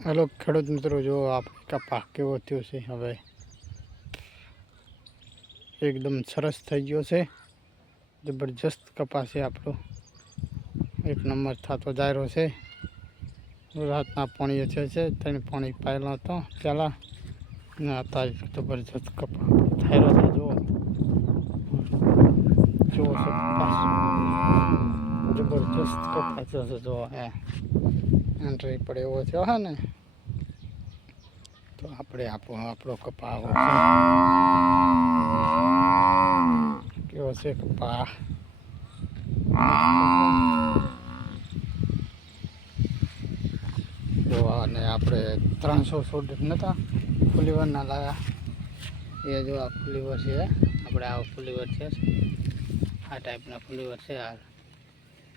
Hello ખેડૂત મિત્રો, જો આપણે કપાસ કેવો થયો છે હવે એકદમ સરસ થઈ ગયો છે. જબરજસ્ત કપાસ છે આપણો, એક નંબર થતો જાય છે. રાતના પાણી છે તેને પાણી પાયેલો હતો પહેલાં ને અત્યારે જબરજસ્ત કપાસ થયેલો છે. જુઓ છો કપાસ, જબરજસ્ત કપાસ છે. જો એન્ટ્રી પડે એવો છે હા ને. તો આપણે આપણો કપાસ કેવો છે કપાસ. જો અને આપણે 300 નહોતા ફુલીવરના લાવ્યા એ. જો આ ફુલીવર છે, આપણે આવો ફુલીવર છે, આ ટાઈપના ફુલીવર છે. હાલ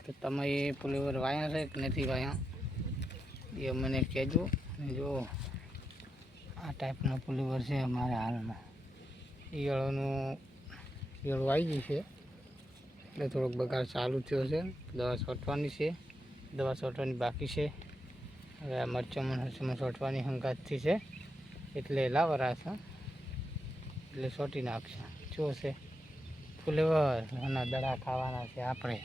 તો તમે એ ફુલીવર વાયા છે કે નથી વાયા એ મને કહેજો. જો આ ટાઈપના ફુલીવર છે અમારે હાલમાં. ઈયળોનું ઈયળો આવી ગઈ છે એટલે થોડોક બગાડ ચાલુ થયો છે. દવા છોટવાની છે, દવા છોટવાની બાકી છે. હવે આ મરચાં છોટવાની હંગાતથી છે એટલે લાવરા છે, એટલે છોટી નાખશે. શું છે ફુલીવર અને દડા ખાવાના છે આપણે.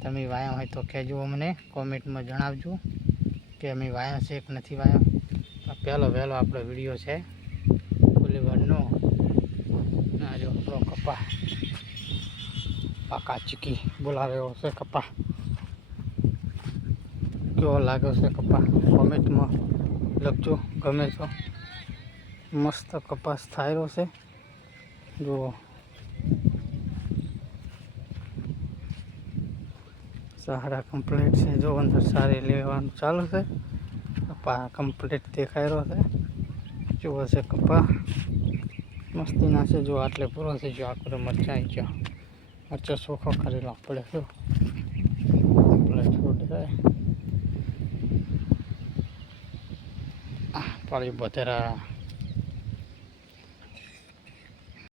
તમે વાયા હોય તો કહેજો, અમને કોમેન્ટમાં જણાવજો કે અમે વાયા છે કે નથી વાયા. પહેલો વહેલો આપણો વિડીયો છે ફુલીવરનો. ના જો આપણો કપા પાકા ચીકી બોલાવે એવો છે કપા. કેવો લાગ્યો છે કપા કોમેન્ટમાં લખજો. ગમે તો મસ્ત કપાસ થાયરો છે. જુઓ સહારા કમ્પ્લીટ છે. જો અંદર સારી લેવાનું ચાલુ છે. કપા કમ્પ્લીટ દેખાયેલો છે. જુઓ છે કપા મસ્તીના છે. જો આટલે પૂરો થઈ ગયો. આખો મરચાં આવી ગયો. મરચાં ચોખ્ખો કરેલો પડે જો છોડ જાય. પાળી બધેરા